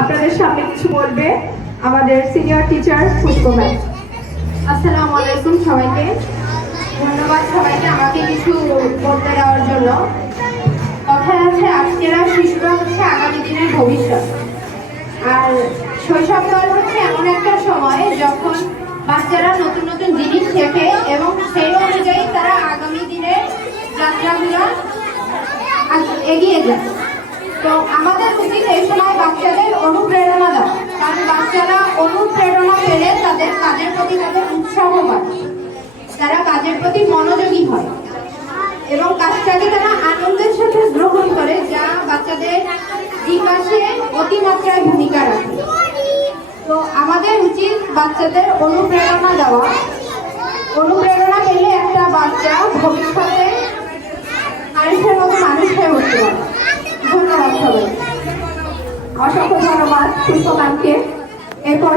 আপনাদের সামনে কিছু বলবে আমাদের সিনিয়র টিচার পুষ্প ম্যাম। আসসালামু আলাইকুম সবাইকে। ধন্যবাদ সবাইকে আমাকে কিছু বলতে দেওয়ার জন্য। কথায় আছে আজকেরা শিশুরা হচ্ছে আগামী দিনের ভবিষ্যৎ। আর শৈশবকাল হচ্ছে এমন একটা সময় যখন বাচ্চারা নতুন নতুন জিনিস শেখে এবং সেই অনুযায়ী তারা আগামী দিনের যাত্রাগুলো এগিয়ে যায়। তো আমাদের উচিত এই সময় বাচ্চাদের অনুপ্রেরণা দেওয়া, কারণ বাচ্চারা অনুপ্রেরণা পেলে তাদের কাজের প্রতি তাদের উৎসাহ বাড়ে, তারা কাজের প্রতি মনোযোগী হয় এবং কাজটাকে তারা আনন্দের সাথে গ্রহণ করে, যা বাচ্চাদের বিকাশে অতিমাত্রায় ভূমিকা রাখে। তো আমাদের উচিত বাচ্চাদের অনুপ্রেরণা দেওয়া। অনুপ্রেরণা পেলে একটা বাচ্চা ভবিষ্যতে মানুষের মতো মানুষ হয়ে উঠতে পারে। ধন্যবাদ সবাই। অসংখ্য ধন্যবাদ পুষ্প ম্যামকে। এরপর